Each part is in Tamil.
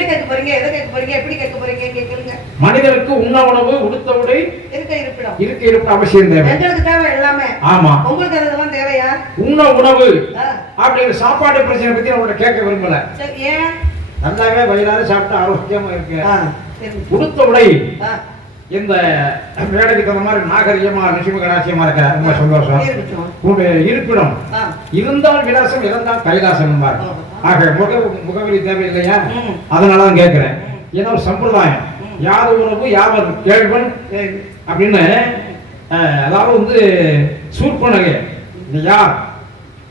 என்ன கேட்க போறீங்க? எதை கேட்க போறீங்க? எப்படி கேட்க போறீங்க? கேட்கலுங்க மனிதனுக்கு உண்ண உணவு உடுத்த உடை இருக்க இருப்பிடம். இருக்க இருக்க அவசியம் தேவை. எங்களுக்கு தேவை எல்லாமே. ஆமா. உங்களுக்கு அதெல்லாம் தேவையா? உண்ண உணவு அப்படிங்கிற சாப்பாடு பிரச்சனை பத்தி உங்கள்ட்ட கேட்க விரும்பல. சரி, ஏன்? நல்லாவே வயிறார சாப்பிட்டு ஆரோக்கியமா இருக்கு. உடுத்த உடை இந்த வேலைக்கு தகுந்த மாதிரி நாகரிகமா ரிஷிம கடாட்சியமா இருக்க. ரொம்ப சந்தோஷம். இருப்பிடம். இருந்தால் விலாசம் இறந்தால் கைலாசம் ஆ. ஆக முக முகவரி தேவையில்லையா? ம். அதனால தான் கேட்கிறேன். ஏன்னா ஒரு சம்பிரதாயம். ம். யாது உறவு யாவர் கேள்வன். அப்படின்னு அதாவது வந்து சூர்பனகை. நீ யார்?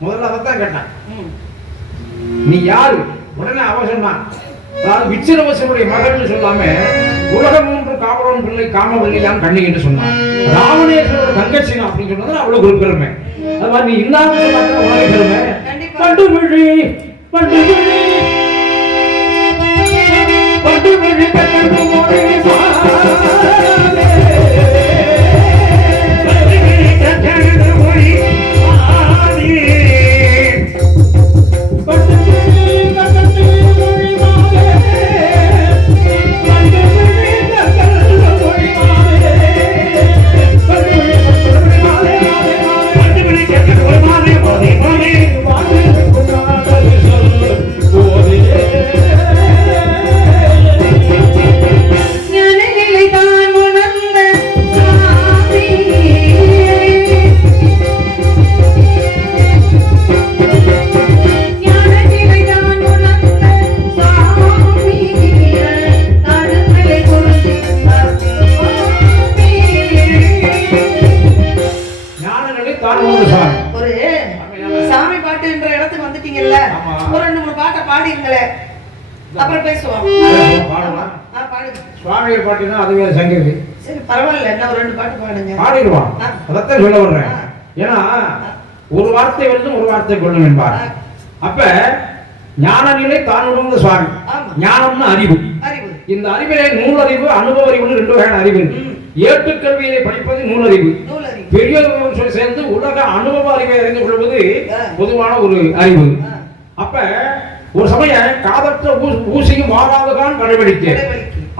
முதல்ல அதைத்தான் கேட்டேன். நீ யாரு? உடனே அவ சொன்னான் அதாவது விச்சிரவசனுடைய மகள்னு சொல்லாம உலகம் மூன்று காவலன் பிள்ளை காமவல்லியான் கண்ணி என்று சொன்னான் ராவணேஸ்வரோட தங்கச்சி அப்படின்னு சொன்னது அவ்வளவு ஒரு பெருமை. அது மாதிரி நீ இல்லாம சொன்னாக்க உலக பெருமை. கண்டிப்பா. Thank you. பேசுவோம். பாடுங்க. சுவாமிகள் பாட்டினா அதுவே சங்கீதி. சரி பரவாயில்ல என்ன ஒரு ரெண்டு பாட்டு பாடுங்க. பாடிடுவான். அதைத்தான் சொல்ல வர்றேன். ஏன்னா ஒரு வார்த்தை வெல்லும் ஒரு வார்த்தை கொள்ளும் என்பார். அப்ப ஞான நிலை தான் உணர்ந்த சுவாமி. ஞானம்னு அறிவு. இந்த அறிவிலே நூலறிவு அனுபவ அறிவுன்னு ரெண்டு வகையான அறிவு. ஏட்டுக்கல்வியிலே படிப்பது நூலறிவு. சொல்லி சேர்ந்து உலக அனுபவ அறிவை அறிந்து கொள்வது. பொதுவான ஒரு அறிவு. அப்ப ஒரு சமயம் காதற்ற ஊசியும் வாராததான் கடைபிடிக்க.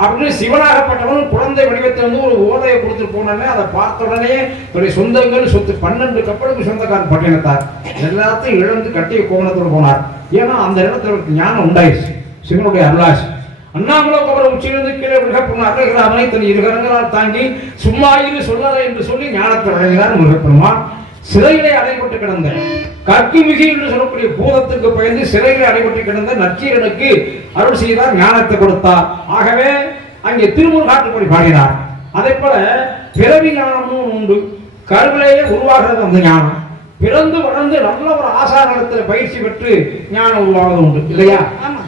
அப்படின்னு சிவனாகப்பட்டவன் குழந்தை வடிவத்தை வந்து ஒரு ஓலையை கொடுத்துட்டு போனோடனே அதை பார்த்த உடனே தன்னுடைய சொந்தங்கள் சொத்து பன்னெண்டு கப்பலுக்கு சொந்தக்காரன் பட்டினத்தார் எல்லாத்தையும் இழந்து கட்டிய கோவணத்தோடு போனார். ஏன்னா அந்த இடத்துல ஞானம் உண்டாயிடுச்சு. சிவனுடைய அருளாசி. அண்ணாமலை கோபுர உச்சியிலிருந்து கீழே போனார்கள். அவனை தன் இருகரங்களால் தாங்கி சும்மா இரு சொல்லாத என்று சொல்லி ஞானத்தை வழங்கினார் முருகப்பெருமான். சிறையிலே அடைபட்டு கிடந்த கற்குமிகி என்று சொல்லக்கூடிய பூதத்துக்கு பயந்து சிறையிலே அடைபட்டு கிடந்த நச்சீரனுக்கு அருள் செய்தார் ஞானத்தை கொடுத்தார். ஆகவே அங்கே திருமுருகாற்றுப்படி பாடினார். அதே போல பிறவி ஞானமும் உண்டு. கருவிலேயே உருவாகிறது அந்த ஞானம். பிறந்து வளர்ந்து நல்ல ஒரு ஆசாரத்தில் பயிற்சி பெற்று ஞானம் உருவாவது உண்டு இல்லையா.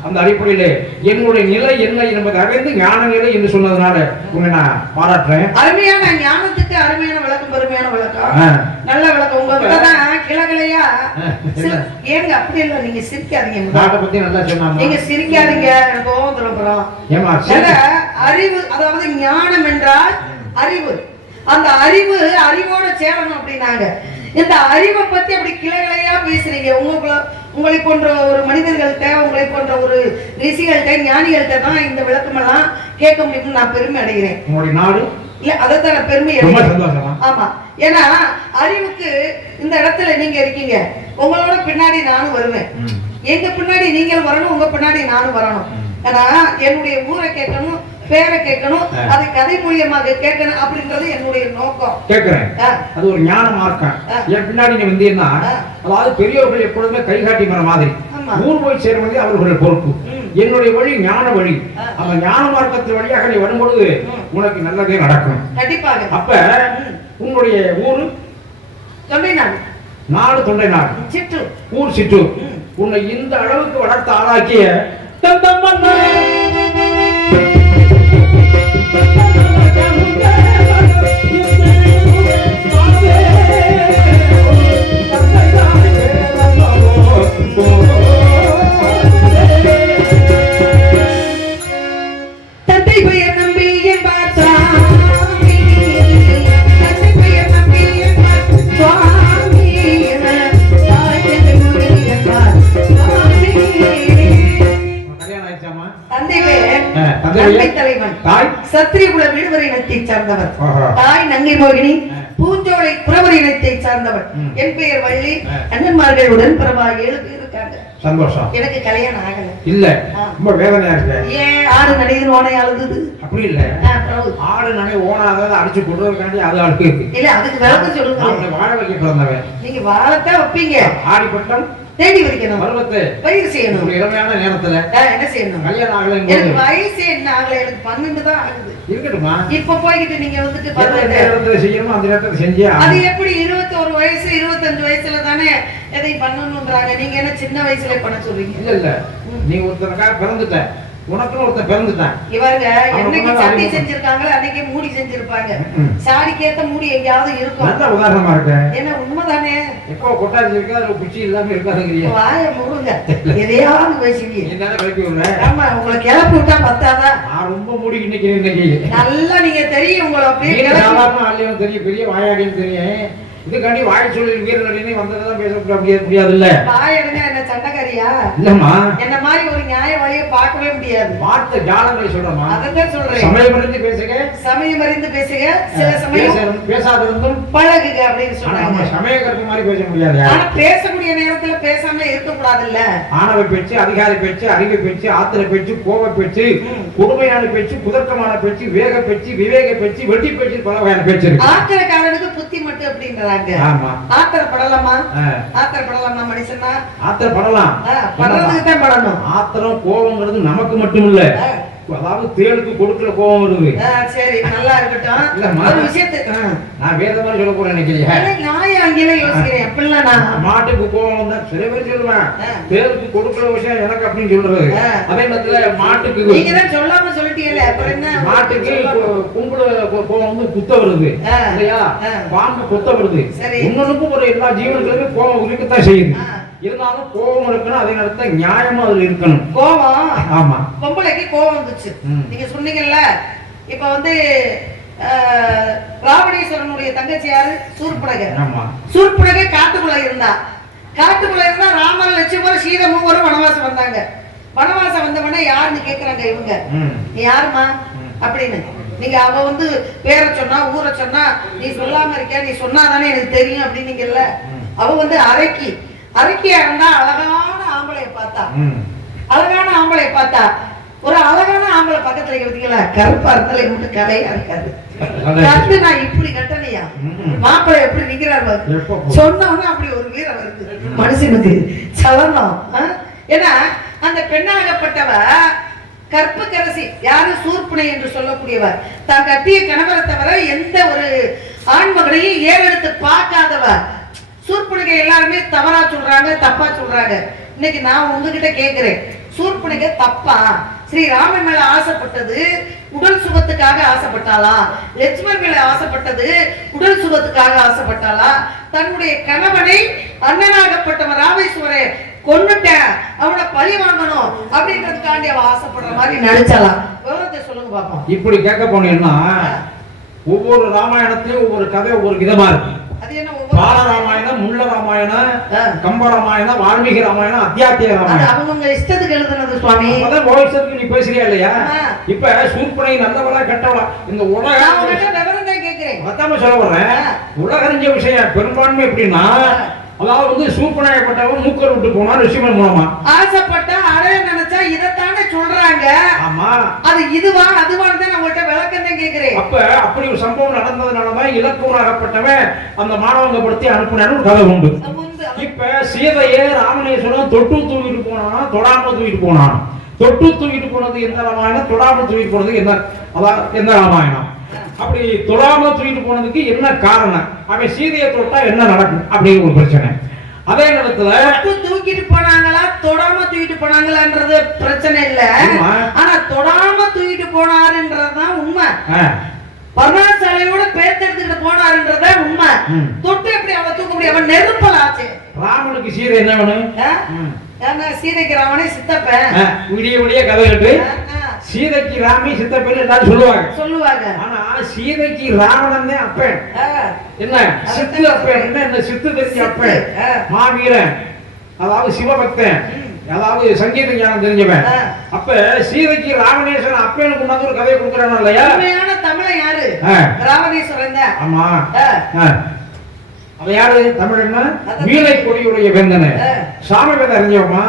அந்த அடிப்படையிலே என்னுடைய நிலை என்ன என்பதை அறிந்து ஞான நிலை என்று சொன்னதுனால உன்னை நான் பாராட்டுறேன். அருமையான ஞானத்துக்கு அருமையான விளக்கம் பெருமையான விளக்கம். நல்ல விளக்கம். உங்ககிட்ட தான் கிளகிளையா ஏங்க அப்படி இல்லை நீங்க சிரிக்காதீங்க. நாட்டை பத்தி நல்லா சொன்னாமா? நீங்க சிரிக்காதீங்க எனக்கு கோபம் திரும்புறோம் ஏமா அறிவு அதாவது ஞானம் என்றால் அறிவு. அந்த அறிவு அறிவோட சேரணும் அப்படின்னாங்க. இந்த அறிவை பத்தி அப்படி கிளைகளையா பேசுறீங்க. உங்களுக்குள்ள உங்களை போன்ற ஒரு மனிதர்கள்ட்ட உங்களை போன்ற ஒரு ரிஷிகள்கிட்ட ஞானிகள்கிட்ட தான் இந்த விளக்கமெல்லாம் கேட்க முடியும்னு நான் பெருமை அடைகிறேன். உங்களுடைய நாடு? இல்ல அதைத்தான் நான் பெருமை அடைகிறேன். ஆமா. ஏன்னா அறிவுக்கு இந்த இடத்துல நீங்க இருக்கீங்க. உங்களோட பின்னாடி நானும் வருவேன். எங்க பின்னாடி நீங்கள் வரணும் உங்க பின்னாடி நானும் வரணும். ஏன்னா என்னுடைய ஊரை கேட்கணும் பேரை கேட்கணும். அதை கதை மூலியமாக கேட்கணும் அப்படின்றது என்னுடைய நோக்கம் கேட்கிறேன் அது ஒரு ஞான மார்க்கம். என் பின்னாடி நீ வந்தீங்கன்னா. அதாவது பெரியவர்கள் எப்பொழுதுமே கைகாட்டி மர மாதிரி ஆமா. ஊர் போய் சேருவது அவர்களுடைய பொறுப்பு. என்னுடைய வழி ஞான வழி. அந்த ஞான மார்க்கத்து வழியாக நீ வரும்பொழுது. உனக்கு நல்லதே நடக்கும் கண்டிப்பாக அப்ப உன்னுடைய ஊரு தொண்டை நான் நாடு தொண்டை நாடு சிற்று ஊர் சிற்றூர் ம். உன்னை இந்த அளவுக்கு வளர்த்த ஆளாக்கிய தந்தமன்னா. தந்தை? தலைவன். தாய். சத்திரிகுல விடுவரை இனத்தை சார்ந்தவர். தாய் நங்கை மோகினி. பூஞ்சோலை புறவர் இனத்தை சார்ந்தவர். என் பெயர் வள்ளி. அண்ணன்மார்கள் உடன்பிறவா ஏழு பேர் இருக்காங்க. சந்தோஷம். எனக்கு கல்யாணம் ஆகல. இல்ல. ரொம்ப வேதனையா இருக்கு. ஏன் ஆடு நடிகர் ஓனை அழுகுது? அப்படி இல்ல. ஆடு நனை ஓனாத அடிச்சு கொள்றதுக்காண்டி அது அழுக்கு இல்ல அதுக்கு விளக்கம் சொல்லுங்க வாழ வைக்க பிறந்தவன் நீங்க வாழத்தான் வைப்பீங்க. ஆடிப்பட்டம் தேடி வைக்கணும் பருவத்தை பயிர் செய்யணும். இளமையான நேரத்துல என்ன செய்யணும்? கல்யாணம் ஆகலை எனக்கு வயசு என்ன ஆகல? எனக்கு பன்னெண்டு தான் ஆகுது. இருக்கட்டுமா? இப்ப போய்கிட்டு நீங்க வந்துட்டு நேரத்துல செய்யணுமோ அந்த நேரத்துல செஞ்சே அது. எப்படி இருபத்தோரு வயசு இருபத்தஞ்சு வயசுல தானே எதை பண்ணணும்ன்றாங்க? நீங்க என்ன சின்ன வயசுல பண்ண சொல்றீங்க? இல்ல இல்ல. நீ ஒருத்தனுக்காக பிறந்துட்ட. உனக்குன்னு ஒருத்தன் பிறந்துட்டான். இவங்க என்னைக்கு அறிமுகம். செஞ்சிருக்காங்களோ அன்னைக்கு மூடி செஞ்சிருப்பாங்க. ம். சாடிக்கேத்த மூடி எங்கேயாவது இருக்கும். நல்ல உதாரணமா இருக்க? என்ன உண்மைதானே? எப்போ கொட்டாச்சி இருக்கா அதுல குச்சி இல்லாம இருக்காதுங்கிறிய? வாய முருங்க எதையாவது பேசுவீங்க. கிளப்பி விடுற? ஆமா உங்களை கிளப்பி விட்டா பத்தாதான் நான் ரொம்ப மூடி இன்னைக்கு இன்னைக்கு. நல்லா நீங்க தெரியும் உங்களை அப்படியே சாதாரண தெரியும் பெரிய வாயாடியும் தெரியும். இதுக்காண்டி வாய் சொல்லி வீரனடினே வந்ததான் பேச முடியாது முடியாதுல்ல? வாயடுங்க என்ன சண்டைக்காரியா? இல்லம்மா. என்ன மாதிரி ஒரு நியாய வழியை பார்க்கவே முடியாது. வார்த்தை ஜாலங்களை சொல்றமா அதான் சொல்றேன். சமயம் அறிந்து பேசுக. சமயம் அறிந்து பேசுக. சில சமயம் பேச- பேசாதிருந்தும் பழகுக அப்படின்னு சொன்னாங்க சமய கருத்து மாதிரி பேச முடியாது. ஆனா பேசக்கூடிய நேரத்துல பேசாம இருக்க கூடாதுல்ல ஆணவ பேச்சு அதிகார பேச்சு அறிவு பேச்சு ஆத்திர பேச்சு கோப பேச்சு. கொடுமையான பேச்சு குதர்க்கமான பேச்சு வேக பேச்சு விவேக பேச்சு வெட்டி பேச்சு பல வகையான பேச்சு ஆத்திரக்காரனுக்கு புத்தி மட்டும் அப்படின்றாங்க ஆமா. ஆத்திரப்படலாமா? ஆ, ஆத்திரப்படலாமா மனுஷனா? ஆத்திரப்படலாம். படுறதுக்கு தான் படணும். ஆத்திரம் கோபங்கிறது நமக்கு மட்டும் இல்ல அதாவது தேளுக்கு கொடுக்கிற கோபம் வருது சரி நல்லா இருக்கட்டும் இல்லம்மா. ஒரு விஷயத்து. நான் மாதிரி சொல்ல போறேன் நினைக்கிறீங்க நான் அங்கேயே யோசிக்கிறேன் அப்படிலாம் நான் மாட்டுக்கு கோபம் வந்தா சில பேர் சொல்லுவேன். தேளுக்கு கொடுக்கிற விஷயம் எனக்கு அப்படின்னு சொல்றது. அதே நேரத்துல மாட்டுக்கு நீங்க தான் சொல்லாம சொல்லிட்டீங்கல்ல அப்புறம் என்ன மாட்டுக்கு கும்பல கு- கோவம் வந்து குத்த வருது. இல்லையா. பாம்பு குத்த வருது சரி. இன்னொன்னுக்கும் ஒரு எல்லா ஜீவன்களுக்கும் கோபம் இருக்கத்தான் செய்யுது. இருந்தாலும் கோபம் இருக்கணும் அதே நேரத்துல நியாயமா அதுல இருக்கணும். கோவம் ஆமா. பொம்பளைக்கு கோவம் வந்துச்சு. நீங்க சொன்னீங்கல்ல இப்ப வந்து ராவணேஸ்வரனுடைய தங்கச்சி யாரு? சூர்படகை சூர்படகை காட்டுக்குள்ள இருந்தா. காட்டுக்குள்ள இருந்தா ராமர் லட்சுமணர் சீதை மூவரும் வனவாசம் வந்தாங்க. வனவாசம் வந்தவொடனே யாருன்னு கேக்குறாங்க இவங்க. நீ யாருமா. அப்படின்னு. நீங்க அவ வந்து பேரை சொன்னா ஊரை சொன்னா நீ சொல்லாம இருக்கியா? நீ சொன்னாதானே எனக்கு தெரியும் அப்படின்னீங்கல்ல ம். அவ வந்து அரைக்கி. இருந்தா அழகான ஆம்பளைய பார்த்தா. அழகான ஆம்பளை பார்த்தா. ஒரு அழகான ஆம்பளை பக்கத்துல பார்த்தீங்களா கருப்பா இருந்தாலே மட்டும் கலையா இருக்காது. கட்டு நான் இப்படி கட்டணையா. மாப்பிள்ளை எப்படி நிக்கிறார் சொன்னவொன்னே அப்படி ஒரு வீரம் வருது. மனுஷனுக்கு சலனம்? ஏன்னா அந்த பெண்ணாகப்பட்டவ கற்புக்கரசி யாரு சூர்ப்புனை என்று சொல்லக்கூடியவர் தான் கட்டிய கணவரை தவிர எந்த ஒரு ஆண்மகனையும் ஏறெடுத்து பார்க்காதவ. சூர்ப்புணிகை எல்லாருமே தவறா சொல்றாங்க தப்பா சொல்றாங்க. இன்னைக்கு நான் உங்ககிட்ட கேக்குறேன். சூர்ப்புணிகை தப்பா? ஸ்ரீ ராமன் மேல ஆசைப்பட்டது உடல் சுகத்துக்காக ஆசைப்பட்டாளா? லட்சுமணன் மேல ஆசைப்பட்டது உடல் சுகத்துக்காக ஆசைப்பட்டாளா? தன்னுடைய கணவனை அண்ணனாகப்பட்டவன் ராமேஸ்வரே கொன்னுட்டேன். அவனை பழி வாங்கணும் அப்படின்றதுக்காண்டி அவ ஆசைப்படுற மாதிரி நினைச்சாலாம் விவரத்தை சொல்லுங்க பாப்போம். இப்படி கேட்க போனீங்கன்னா ஒவ்வொரு ராமாயணத்திலயும் ஒவ்வொரு கதை ஒவ்வொரு விதமா இருக்கு. அது என்ன பால ஒவ்வொரு ராமாயணம் முள்ள ராமாயணம். கம்ப ராமாயணம் வால்மீகி ராமாயணம் அத்தியாத்திய அது ராமாயணம் அவங்கவங்க இஷ்டத்துக்கு எழுதுனது சுவாமி அப்பதான் வாய்ஸருக்கு நீ பேசுறியா இல்லையா. இப்ப சூர்பனை நல்லவளா கெட்டவளா இந்த நான் உலக உங்ககிட்ட விவரம் தான் கேக்குறேன் அதாம சொல்ல வர்றேன். உலகறிஞ்ச விஷயம் பெரும்பான்மை எப்படின்னா. அதாவது வந்து சூர்பனாயப்பட்டவன் மூக்கர் விட்டு போனா ரிஷிமன் மூலமா. ஆசைப்பட்டா அடைய நினைச்சா இதைத்தானே சொல்றாங்க. ஆமா. அது இதுவா அதுவான்னு தான் உங்கள்கிட்ட விளக்கம் தான் கேக்குறேன். அப்ப அப்படி ஒரு சம்பவம் நடந்ததுனாலதான் இலக்குவனாகப்பட்டவன் அந்த மாணவங்க படுத்தி அனுப்புனான்னு ஒரு கதை உண்டு. இப்ப சீதையே ராமனேஸ்வரன் தொட்டு தூக்கிட்டு போனானா தொடாம தூக்கிட்டு போனான்? தொட்டு தூக்கிட்டு போனது எந்த ராமாயணம் தொடாம தூக்கிட்டு போனது என்ன அதான் எந்த ராமாயணம்? அப்படி தொடாம தூக்கிட்டு போனதுக்கு என்ன காரணம்? அவன் சீதையை தொட்டா என்ன நடக்கும்? அப்படிங்கிற ஒரு பிரச்சனை. அதே நேரத்துல தூக்கிட்டு போனாங்களா? தொடாம தூக்கிட்டு போனாங்களான்றது பிரச்சனை இல்ல. ஆனா தொடாம தூக்கிட்டு போனாருன்றதுதான் உண்மை. பர்ணாசாலையோட பேத்தெடுத்துக்கிட்டு போனாருன்றதுதான் உண்மை. தொட்டு எப்படி அவ தூக்க முடியும்? அவன் நெருப்பல் ஆச்சு ராமனுக்கு சீதை என்ன வேணும்? சீதைக்கு ராவணே சித்தப்பன் ஆ, விடிய விடிய கதை கட்டு. சீதைக்கு ராமி சித்தப்பேர் எல்லாரும் சொல்லுவாங்க. சொல்லுவாங்க. ஆனா சீதைக்கு ராவணன் அப்பன். என்ன? சித்து அப்பன். என்ன இந்த சித்து தெரிஞ்ச அப்பன். மாவீரன். அதாவது சிவபக்தன். அதாவது சங்கீத ஞானம் தெரிஞ்சவன். அப்ப சீதைக்கு ராவணேஸ்வரன் அப்பேன்னு கொண்டாந்து ஒரு கதையை கொடுக்குறான் இல்லையா? தமிழன் யாரு? தான். ஆமா. அவன் யாரு? கொடியுடைய வேந்தனை. ஆ. சாமவேத அறிஞ்சவமா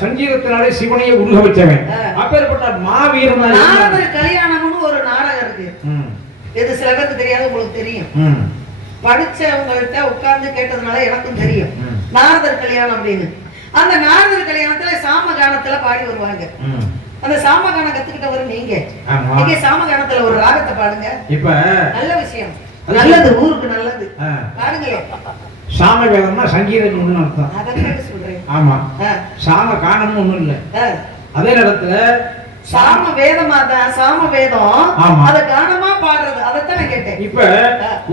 சங்கீதத்தினாலே சிவனையே உருக வச்சவன் ஆ. அப்பேற்பட்ட மாவீரன் நாரதர் கல்யாணம்னு ஒரு நாடகம் இருக்கு. இது சில பேருக்கு தெரியாது உங்களுக்கு தெரியும். படிச்சவங்கள்ட்ட உட்கார்ந்து கேட்டதுனால எனக்கும் தெரியும். நாரதர் கல்யாணம் அப்படின்னு. அந்த நாரதர் கல்யாணத்துல சாமகானத்துல பாடி வருவாங்க. அந்த சாமகானம் கத்துக்கிட்டவர் நீங்க. நீங்க சாமகானத்துல ஒரு ராகத்தை பாடுங்க. இப்ப நல்ல விஷயம். நல்லது ஊருக்கு நல்லது. ஆ, பாடுங்களேன் சாமவேதம்னா சங்கீதம் ஒண்ணு அர்த்தம். அதான் சொல்றேன். ஆமா. சாம காணம்னு ஒண்ணும் இல்ல. அதே நேரத்துல சாம வேதமா தான் சாம வேதம். அத கானமா பாடுறது அதைத்தான் நான் கேட்டேன். இப்ப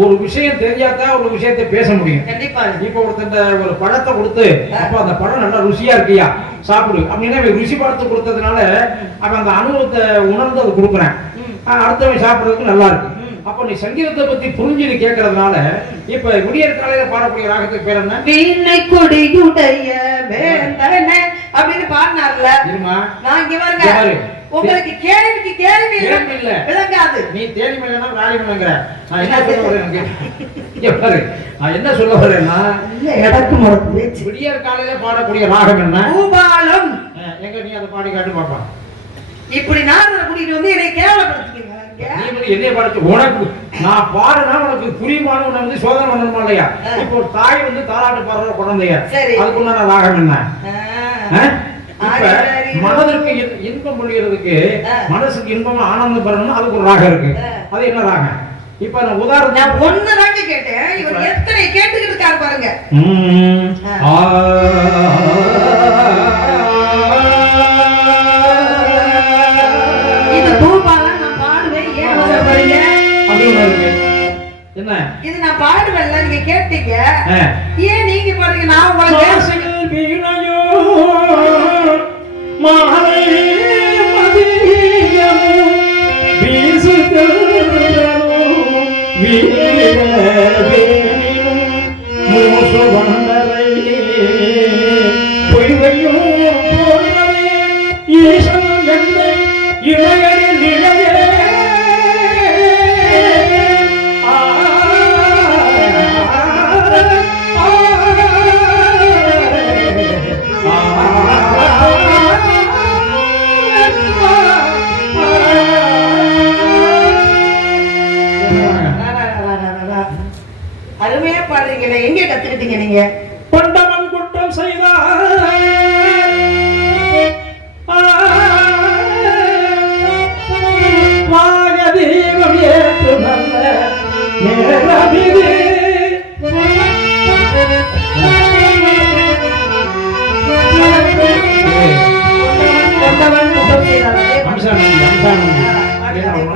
ஒரு விஷயம் தெரிஞ்சாதான் ஒரு விஷயத்தை பேச முடியும். கண்டிப்பா. இப்ப ஒருத்தன் ஒரு பழத்தை கொடுத்து அப்ப அந்த பழம் நல்லா ருசியா இருக்கியா? சாப்பிடு. அப்படின்னா ருசி பார்த்து கொடுத்ததுனால அவன் அந்த அனுபவத்தை உணர்ந்து அதை கொடுக்குறேன். அடுத்தவன் சாப்பிடுறதுக்கு நல்லா இருக்கு. அப்ப நீ சங்கீதத்தை பத்தி புரிஞ்சு நீ கேட்கறதுனால இப்ப விடியற் காலையில பாடக்கூடிய ராகத்துக்கு பேர் என்ன? வீணை கொடியுடைய வேந்தன அப்படின்னு பாடினார்ல. நான் இங்க பாருங்க பாரு. உங்களுக்கு கேள்விக்கு கேள்வி இல்ல. விளங்காது. நீ தேடி மேலனா வேலை மேலங்கிற நான் என்ன சொல்ல வரேன் பாரு. நான் என்ன சொல்ல வரேன்னா முறப்பு பேச்சு. விடியற் காலையில பாடக்கூடிய ராகம் என்ன? பூபாலம். எங்க நீ அதை பாடி காட்டு பாப்பா. இப்படி நாரதரை கூட்டிட்டு வந்து என்னை வந்து என்னைய பாடத்து உனக்கு நான் பாடுனா உனக்கு புரியுமான்னு உன்னை வந்து சோதனை பண்ணணுமா இல்லையா. இப்போ ஒரு தாய் வந்து தாலாட்டு பாடுற குழந்தைய சரி. அதுக்குண்டான ராகம் என்ன? மனதிற்கு இன்- இன்பம் பொழியறதுக்கு ஆ. மனசுக்கு இன்பமா ஆனந்தம் பெறணும்னா அதுக்கு ஒரு ராகம் இருக்கு. அது என்ன ராகம்? இப்ப நான் உதாரணம் நான் ஒண்ணுதாங்க கேட்டேன். இவர் எத்தனை கேட்டுக்கிட்டு இருக்காரு பாருங்க. என்ன இது நான் பாடுவேன்ல நீங்க கேட்டீங்க. ஏன் நீங்க பாடுறீங்க நான் உங்களுக்கு வீசுதலோ,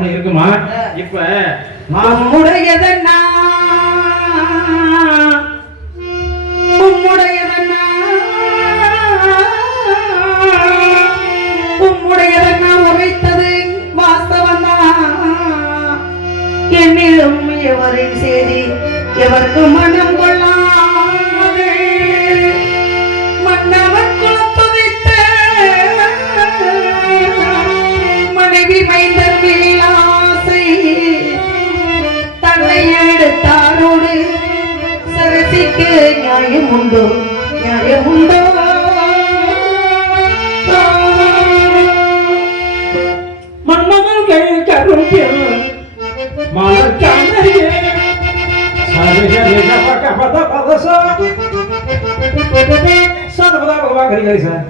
இருக்குமா? இப்ப நான் உம்முடையதன்னா? உம்முடையதன்னா உரைத்தது வாஸ்தவன்னா என்னிலும் எவரின் செய்தி எவருக்கு மனம் கொள்ள న్యాయముందో న్యాయముందో మన్మగల్ కరుణ్యం మన కన్నయ్య సార్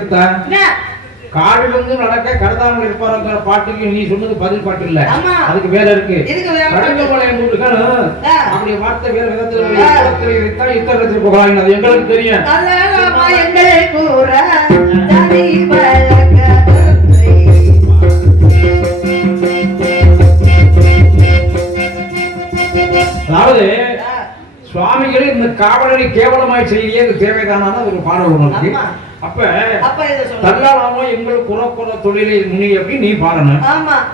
என்ன? காடிலிருந்து நடக்க கருதாமல் இருப்பாருங்கிற பாட்டுக்கு நீ சொன்னது பதில் பாட்டு இல்ல. அதுக்கு வேற இருக்கு. இதுக்கு வேற கடங்கமலை முருகன் ஆ. அப்படி வார்த்தை வேற விதத்துல இறைத்தான் இத்தரத்தில் அது எங்களுக்கு தெரியும். அதாவது சுவாமிகள் இந்த காவலரை கேவலமாய் செய்ய இந்த தேவைதானா ஒரு பாடல் ஆமா. அப்ப இத தள்ளாலாமோ எங்கள் குறக்குற தொழிலை முனி அப்படி நீ பாடணும்?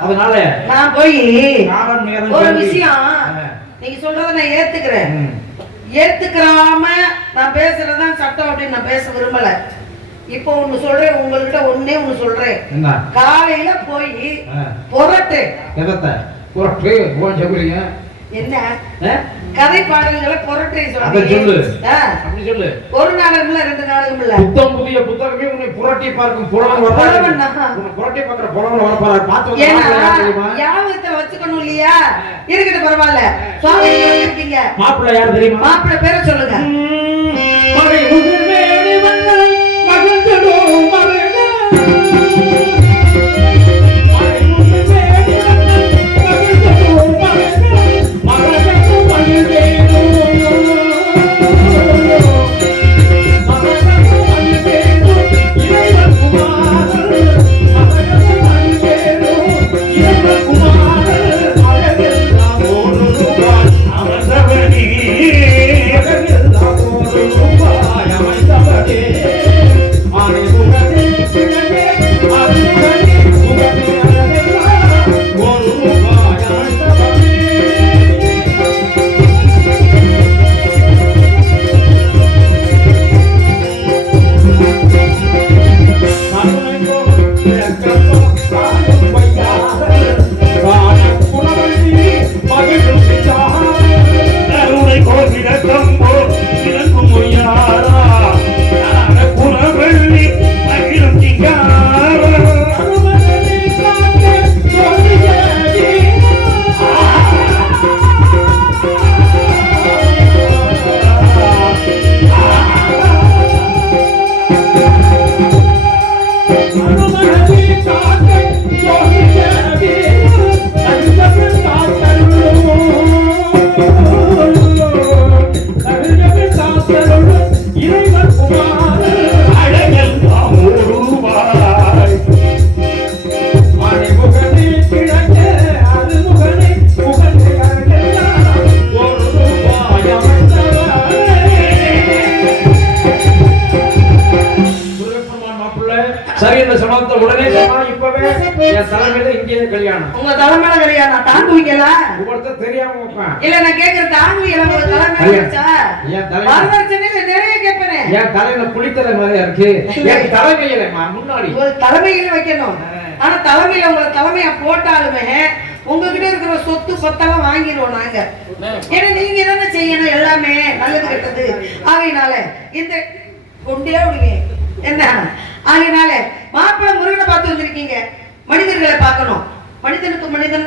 அதனால நான் போய் காலம் நேரம் ஒரு விஷயம். நீங்க சொல்றத நான் ஏத்துக்கிறேன். ஏத்துக்கிறாம நான் பேசுறதுதான் சட்டம் அப்படின்னு நான் பேச விரும்பல. இப்போ ஒண்ணு சொல்றேன் உங்கள்கிட்ட ஒண்ணே ஒண்ணு சொல்றேன். காலையில போய். புரட்டு எதத்த? புரட்டு ஓன் சொல்றீங்க. என்ன? கதை பாடல்களை புரட்டு சொல்லு. ஆ. அப்படி சொல்லு. ஒரு நாடகம் இல்ல ரெண்டு நாடகம் இல்ல. புத்தம் புதிய புத்தகமே உன்னை புரட்டி பார்க்கும் புலவன் புரட்டி பார்க்கிற புலவன் வரப்பாரு பார்த்து வச்சுக்கணும் இல்லையா? இருக்கட்டும் பரவாயில்ல. சுவாமி மாப்பிள்ளை யார் தெரியுமா? மாப்பிள்ளை பேரை சொல்லுங்க. புளித்தலை மாதிரியா இருக்கு. என் தலைமையில முன்னாடி? ஒரு தலைமையில வைக்கணும். ஆனா தலைமையில உங்களை தலைமையா போட்டாலுமே உங்ககிட்ட இருக்கிற சொத்து சொத்தெல்லாம் வாங்கிடுவோம் நாங்க. ஏன்னா நீங்க தானே செய்யணும் எல்லாமே நல்லது கெட்டது. ஆகையினால இந்த கொண்டே விடுவேன் என்ன? ஆகையினால மாப்பிள்ளை முருகனை பார்த்து வந்திருக்கீங்க. மனிதர்களை பார்க்கணும். மனிதனுக்கு மனிதன்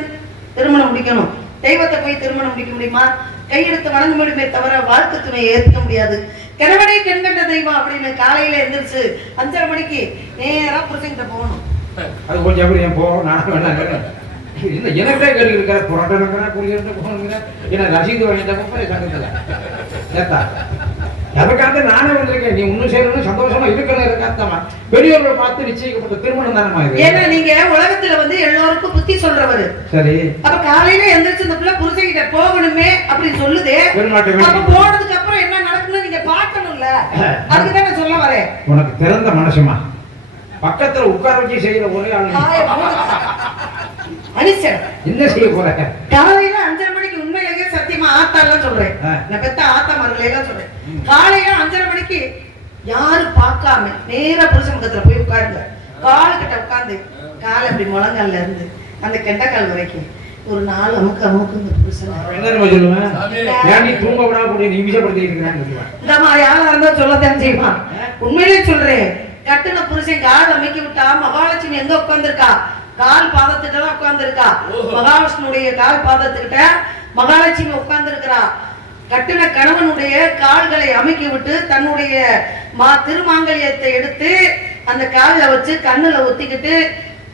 திருமணம் முடிக்கணும். தெய்வத்தை போய் திருமணம் முடிக்க முடியுமா? கையெடுத்து வணங்க முடியுமே தவிர வாழ்க்கை துணையை ஏத்துக்க முடியாது. கிழவனே கண்கண்ட தெய்வம் அப்படின்னு காலையில எந்திரிச்சு அஞ்சரை மணிக்கு நேரா புருஷன்கிட்ட போகணும். அது கொஞ்சம் எப்படி என் போ நான் இல்ல எனக்கே கேள்வி இருக்கிற புரோட்டனுங்கிறேன் புரியல போகணுங்கிறேன் என்ன ரசீது வாங்கிட்ட சங்கத்துல? ஏத்தா. அதுக்காக நானே வந்திருக்கேன். நீ இன்னும் சேரணும் சந்தோஷமா இருக்கணும் இருக்காத்தமா பெரியவர்களை பார்த்து நிச்சயிக்கப்பட்ட திருமணம் தானே இது? ஏன்னா நீங்க உலகத்துல வந்து எல்லோருக்கும் புத்தி சொல்றவரு. சரி. அப்ப காலையில எந்திரிச்சு இந்த பிள்ளை புருஷன்கிட்ட போகணுமே அப்படின்னு சொல்லுதே. அப்ப போனதுக்கு அப்புறம் என்ன பார்க்கணும்ல. அதுக்கு தான் நான் சொல்ல வரேன். உனக்கு திறந்த மனசுமா? பக்கத்துல உட்கார வச்சு செய்யற ஒரே ஆளு. மனுஷன். என்ன செய்ய போற? காலையில அஞ்சரை மணிக்கு உண்மையிலேயே சத்தியமா ஆத்தாலாம் சொல்றேன். நான் பெத்த ஆத்தா மருளையெல்லாம் சொல்றேன். காலையில அஞ்சரை மணிக்கு யாரும் பார்க்காம நேரா புருஷன் பக்கத்துல போய் உட்காருங்க. காலு கிட்ட உட்கார்ந்து கால் அப்படி முழங்கால்ல இருந்து அந்த கெண்டக்கால் வரைக்கும். ஒரு நாலு அமுக்கு அமுக்குங்க தூங்க விடாம கூடிய நீ விஷப்படுத்தி இருக்கிறான்னு சொல்லுவேன். இந்த மாதிரி யாரா இருந்தா சொல்லத்தான் செய்வான். உண்மையிலே சொல்றேன் கட்டுன புருஷன் கால் அமைக்கி விட்டா மகாலட்சுமி எங்க உட்கார்ந்திருக்கா? கால் பாதத்துக்கிட்ட தான் உட்கார்ந்திருக்கா? மகாவிஷ்ணுடைய கால் பாதத்துக்கிட்ட மகாலட்சுமி உட்கார்ந்திருக்கிறா. கட்டுன கணவனுடைய கால்களை அமைக்கி விட்டு தன்னுடைய மா திருமாங்கல்யத்தை எடுத்து அந்த கால்ல வச்சு கண்ணுல ஒத்திக்கிட்டு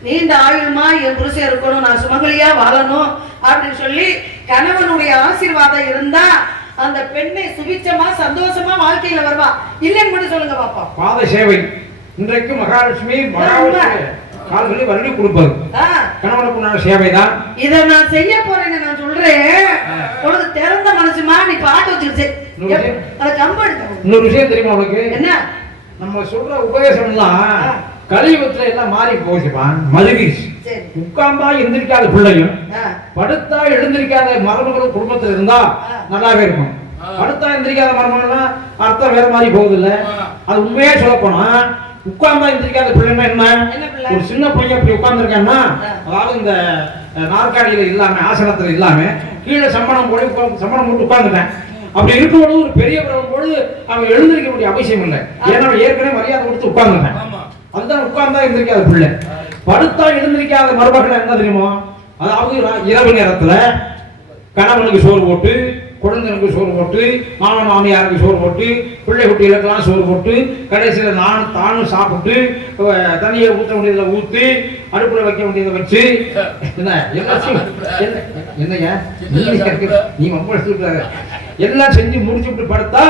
நீண்ட ஆயுள்மா என் புருஷன் இருக்கணும் நான் சுமங்கலியா வாழணும் அப்படின்னு சொல்லி கணவனுடைய ஆசீர்வாதம் இருந்தா அந்த பெண்ணை சுபிச்சமா சந்தோஷமா வாழ்க்கையில வருவா. இல்லைன்னு மட்டும் சொல்லுங்க பாப்போம் பாத சேவை. இன்றைக்கு மகாலட்சுமி கால்களை வருடி கொடுப்பது. கணவனுக்கு உண்டான சேவை தான் இத நான் செய்ய போறேன்னு நான் சொல்றேன். உனக்கு திறந்த மனசுமா நீ பாட்டு வச்சிருச்சு. அதை இன்னொரு விஷயம் தெரியுமா உனக்கு? என்ன? நம்ம சொல்ற உபதேசம் எல்லாம் கலியுகத்துல எல்லாம் மாறி மதுவீஸ் சரி. உட்கார்ந்தா எந்திரிக்காத பிள்ளையும் படுத்தா எழுந்திருக்காத மருமகளும் குடும்பத்துல இருந்தா நல்லாவே இருக்கும். படுத்தா எந்திரிக்காத மருமகள்னா அர்த்தம் வேற மாதிரி போகுது இல்ல அது உண்மையே சொல்ல போனா உட்கார்ந்தா எந்திரிக்காத பிள்ளைன்னா என்ன? ஒரு சின்ன பையன் இப்படி உட்கார்ந்துருக்கான்னா அதாவது இந்த நாற்காலியில இல்லாம ஆசனத்துல இல்லாம கீழே சம்பளம் போட்டு உட்கார்ந்து- சம்பளம் போட்டு உட்கார்ந்துட்டேன். அப்படி இருக்கும்பொழுது ஒரு பெரிய பொழுது அவன் எழுந்திருக்க வேண்டிய அவசியம் இல்லை. ஏன்னா ஏற்கனவே மரியாதை கொடுத்து உட்கார்ந்துட்டேன். அதுதான் உட்கார்ந்தா எந்திரிக்காத பிள்ளை. படுத்தா எழுந்திருக்காத மருமகள் என்ன தெரியுமோ? அதாவது இரவு நேரத்துல கணவனுக்கு சோறு போட்டு குழந்தைனுக்கு சோறு போட்டு மாமன் மாமியாருக்கு சோறு போட்டு பிள்ளை குட்டிகளுக்கெல்லாம் சோறு போட்டு கடைசியில் நானும் தானும் சாப்பிட்டு தண்ணியை ஊற்ற வேண்டியதில் ஊற்றி அடுப்புல வைக்க வேண்டியதை வச்சு என்ன என்ன- என்னய்யா? நீ- மம்பள எல்லாம் செஞ்சு முடிச்சுட்டு படுத்தா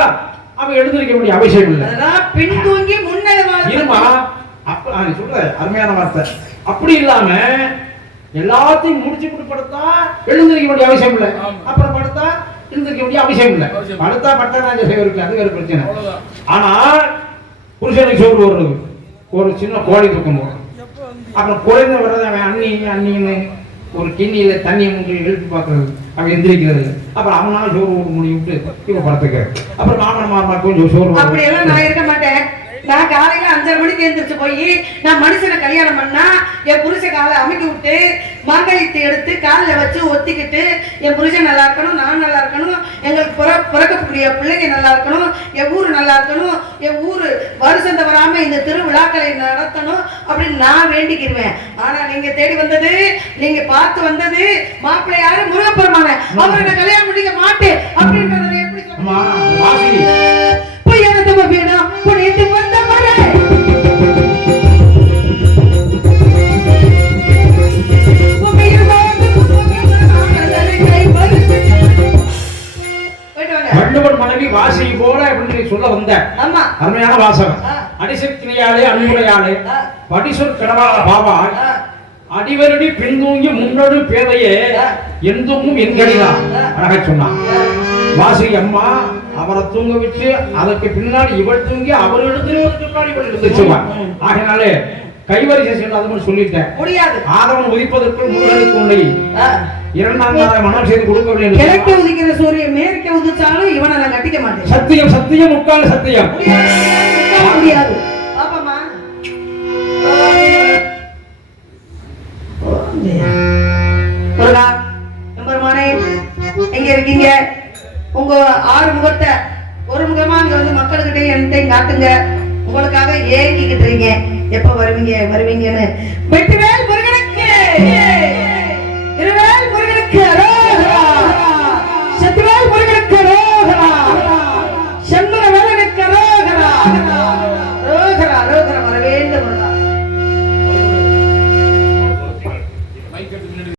அவன் எழுந்திருக்க வேண்டிய அவசியம் இல்லை. பின் தூங்கி முன்னேற இருமா? அப்ப சொல்ற அருமையான வார்த்தை. அப்படி இல்லாம எல்லாத்தையும் முடிச்சு விட்டு படுத்தா எழுந்திருக்க வேண்டிய அவசியம் இல்லை. அப்புறம் படுத்தா எழுந்திருக்க வேண்டிய அவசியம் இல்லை. படுத்தா பட்டா நான் அது வேறு பிரச்சனை. ஆனால் புருஷனுக்கு சோறு போடுறது. ஒரு சின்ன கோழி தூக்கணும் அப்புறம் குழந்தை வர்றது அவன் அண்ணி அண்ணின்னு ஒரு கிண்ணியில தண்ணியை மூட்டி இழுத்து பார்க்கறது. அவன் எந்திரிக்கிறது. அப்புறம் அவனால சோறு போட்டு முடி விட்டு இவன் படுத்துக்க அப்புறம் மாமன் மாமா கொஞ்சம் சோறு அப்படி எல்லாம் நான் இருக்க மாட்டேன். நான் காலையில அஞ்சரை மணிக்கு எழுந்திரிச்சு போய் நான் மனுஷனை கல்யாணம் பண்ணா என் புருஷ காலை அமைக்கி விட்டு மாங்கலியத்தை எடுத்து காலில் வச்சு ஒத்திக்கிட்டு என் புருஷன் நல்லா இருக்கணும் நான் நல்லா இருக்கணும் எங்களுக்கு பிற பிறக்கக்கூடிய பிள்ளைங்க நல்லா இருக்கணும் என் ஊர் நல்லா இருக்கணும் என் ஊர் வருஷம் தவறாம இந்த திருவிழாக்களை நடத்தணும் அப்படின்னு நான் வேண்டிக்கிருவேன். ஆனா நீங்க தேடி வந்தது நீங்க பார்த்து வந்தது மாப்பிள்ளை யாரு? முருகப்பெருமான. அவரை நான் கல்யாணம் முடிக்க மாட்டேன். அப்படின்றத எப்படி அம்மா வள்ளுவர் மனைவி வாசி போல அப்படின்னு சொல்ல வந்த அருமையான வாசகம். அடிசக்தியாலே அன்புடையாளே ஆ. படிசொற் கடவாள பாவாள் ஆ, அடிவருடி பின்தூங்கி முன்னோடு பேதையே. எந்தூங்கும் என்கடிதா ஆ. அழகா சொன்னான். வாசி அம்மா அவரை தூங்க வச்சு அதற்கு பின்னாடி இவள் தூங்கி அவர் எழுந்திருவதற்கு முன்னாடி இவள் எழுந்திருச்சுவான் ம். ஆகையினாலே கைவரிசை சொல்லாதவன் சொல்லிட்டேன். முடியாது. ஆதவன் உதிப்பதற்குள் முருகனுக்கு உன்னை. இரண்டாம் நாளாக மனம் செய்து கொடுக்கவில்லை கிழக்கு உதிக்கிற சூரியன் மேற்கே உதிச்சாலும் இவனை நான் கட்டிக்க மாட்டேன். சத்தியம் சத்தியம் முக்கால சத்தியம். முடியாது, பாப்பமா முருகா எம்பெருமானே எங்க இருக்கீங்க? உங்க ஆறு முகத்தை ஒரு முகமா இங்க வந்து மக்கள்கிட்ட என்கிட்ட காட்டுங்க. உங்களுக்காக ஏங்கிக்கிட்டு இருக்கீங்க. எப்ப வருவீங்க? வருவீங்கன்னு. வெற்றிவேல் முருகனுக்கு! இருவேல் முருகனுக்கு! அரோகரா.